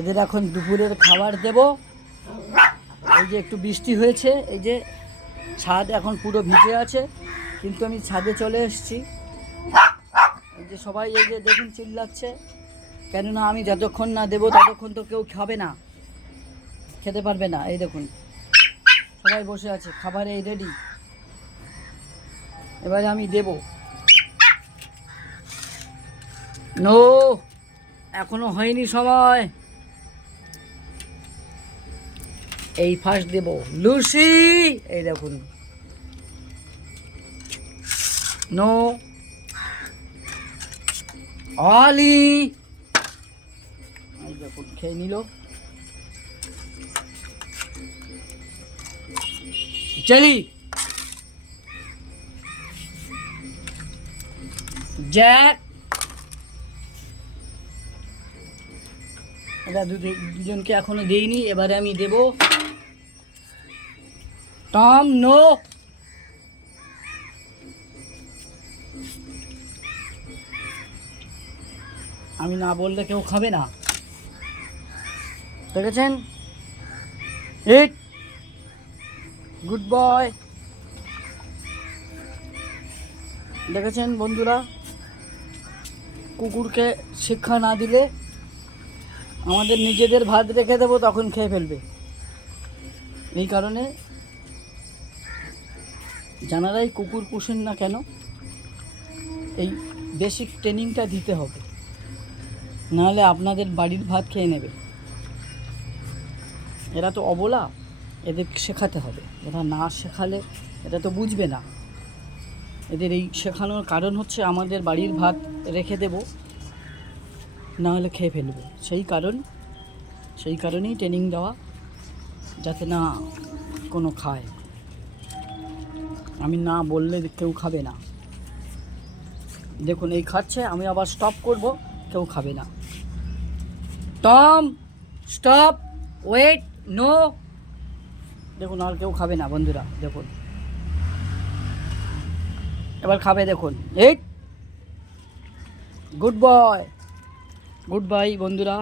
এদের এখন দুপুরের খাবার দেব। এই যে একটু বৃষ্টি হয়েছে, এই যে ছাদ এখন পুরো ভিজে আছে, কিন্তু আমি ছাদে চলে এসেছি। এই যে সবাই এই যে দেখুন চিল্লাচ্ছে, কেননা আমি যতক্ষণ না দেবো ততক্ষণ তো কেউ খাবে না, খেতে পারবে না। এই দেখুন সবাই বসে আছে, খাবার এই রেডি, এবারে আমি দেব। নো, এখনো হয়নি সময়, এই ফার্স্ট দেব। লুসি, এই দেখুন, নো, অলি, এই দেখুন খেয়ে নিল। চলি, জ্যাক, এটা দুজনকে এখনো দেইনি, এবারে আমি দেব। টম, নো, আমি না বললে কেউ খাবে না, দেখেছেন? ইট, গুড বয়। দেখেছেন বন্ধুরা, কুকুরকে শিক্ষা না দিলে আমাদের নিজেদের ভাত রেখে দেবো, তখন খেয়ে ফেলবে। এই কারণে যারাই কুকুর পুষেন না কেন, এই বেসিক ট্রেনিংটা দিতে হবে, নাহলে আপনাদের বাড়ির ভাত খেয়ে নেবে। এরা তো অবলা, এদের শেখাতে হবে। এরা না শেখালে এটা তো বুঝবে না। এদের এই শেখানোর কারণ হচ্ছে আমাদের বাড়ির ভাত রেখে দেব, নাহলে খেয়ে ফেলবে। সেই কারণেই ট্রেনিং দেওয়া, যাতে না কোনো খায়। আমি না বললে কেউ খাবে না। দেখুন এই খাচ্ছে, আমি আবার স্টপ করব, কেউ খাবে না। Tom, stop, wait, no. দেখুন আর কেউ খাবে না বন্ধুরা, দেখুন এবার খাবে। দেখুন, এই গুড বয়, গুড বাই বন্ধুরা।